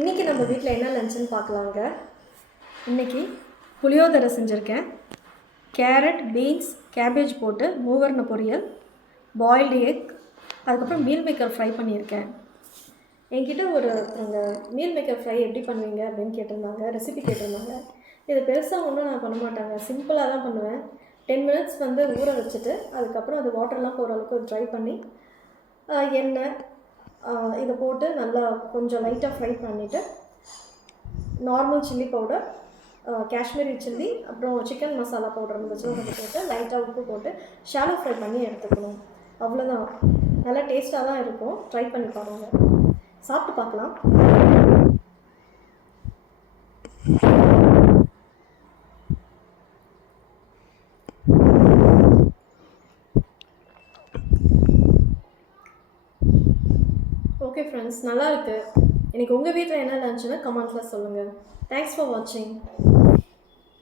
இன்றைக்கி நம்ம வீட்டில் என்ன லஞ்சுன்னு பார்க்கலாங்க. இன்றைக்கி புளியோதரை செஞ்சுருக்கேன். கேரட், பீன்ஸ், கேபேஜ் போட்டு மூவர்ண பொரியல், பாயில்டு எக், அதுக்கப்புறம் மீல் மேக்கர் ஃப்ரை பண்ணியிருக்கேன். என்கிட்ட ஒருத்தவங்க மீல் மேக்கர் ஃப்ரை எப்படி பண்ணுவீங்க அப்படின்னு கேட்டிருந்தாங்க, ரெசிபி கேட்டிருந்தாங்க. இது பெருசாக ஒன்றும் நான் பண்ண மாட்டாங்க, சிம்பிளாக தான் பண்ணுவேன். 10 மினிட்ஸ் ஊற வச்சுட்டு அதுக்கப்புறம் அது வாட்டர்லாம் போகிற அளவுக்கு ட்ரை பண்ணி எண்ணெய் இதை போட்டு நல்லா கொஞ்சம் லைட்டாக ஃப்ரை பண்ணிவிட்டு normal chilli powder, Kashmiri chilli, அப்புறம் சிக்கன் மசாலா பவுடர் இருந்துச்சுன்னா கொஞ்சம் போட்டு லைட்டாக உப்பு போட்டு ஷாலோ ஃப்ரை பண்ணி எடுத்துக்கணும். அவ்வளோதான். நல்லா டேஸ்ட்டாக தான் இருக்கும். ட்ரை பண்ணி பாருங்கள். சாப்பிட்டு பார்க்கலாம். ஓகே ஃப்ரெண்ட்ஸ், நல்லா இருக்குது. எனக்கு உங்கள் வீட்டில் என்ன லஞ்சுன்னு கமெண்ட்ஸில் சொல்லுங்கள். தேங்க்ஸ் ஃபார் வாட்சிங்.